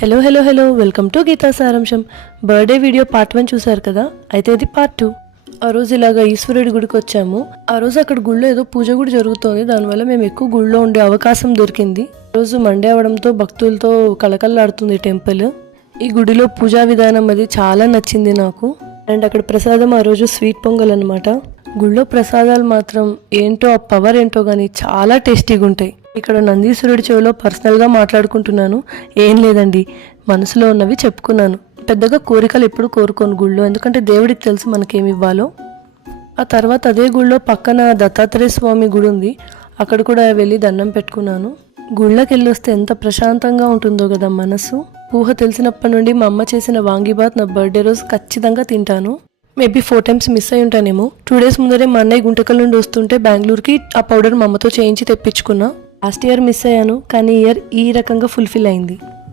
Hello hello hello welcome to Geeta సారాంశం. Birthday video part 1 చూసారు కదా, అయితే ఇది పార్ట్ 2. ఆ రోజు ఇలాగా ఈశ్వరుడి గుడికి వచ్చాము. ఆ రోజు అక్కడ గుడిలో ఏదో పూజ కూడా జరుగుతోంది, దానివల్ల మేము ఎక్కువ గుడిలో ఉండే అవకాశం దొరికింది. రోజు మండే అవడంతో భక్తులతో కలకల్లాడుతుంది టెంపుల్. ఈ గుడిలో పూజా విధానం అది చాలా నచ్చింది నాకు. అండ్ అక్కడ ప్రసాదం ఆ రోజు స్వీట్ పొంగల్ అనమాట. గుళ్ళో ప్రసాదాలు మాత్రం ఏంటో, ఆ పవర్ ఏంటో కానీ చాలా టేస్టీగా ఉంటాయి. ఇక్కడ నందీశ్వరుడి చెవిలో పర్సనల్గా మాట్లాడుకుంటున్నాను, ఏం లేదండి, మనసులో ఉన్నవి చెప్పుకున్నాను. పెద్దగా కోరికలు ఎప్పుడు కోరుకోను గుళ్ళో, ఎందుకంటే దేవుడికి తెలుసు మనకేమి ఇవ్వాలో. ఆ తర్వాత అదే గుళ్ళో పక్కన దత్తాత్రేయ స్వామి గుడి ఉంది, అక్కడ కూడా వెళ్ళి దండం పెట్టుకున్నాను. గుళ్ళకి వెళ్ళి వస్తే ఎంత ప్రశాంతంగా ఉంటుందో కదా మనసు. ఊహ తెలిసినప్పటి నుండి మా అమ్మ చేసిన వాంగీబాత్ నా బర్త్డే రోజు ఖచ్చితంగా తింటాను. మేబీ 4 times మిస్ అయి ఉంటానేమో. 2 days ముందరే మా అన్నయ్య గుంటకల్ నుండి వస్తుంటే బెంగళూరుకి ఆ పౌడర్ మా అమ్మతో చేయించి తెప్పించుకున్నా. లాస్ట్ ఇయర్ మిస్ అయ్యాను, కానీ ఇయర్ ఈ రకంగా ఫుల్ఫిల్ అయింది.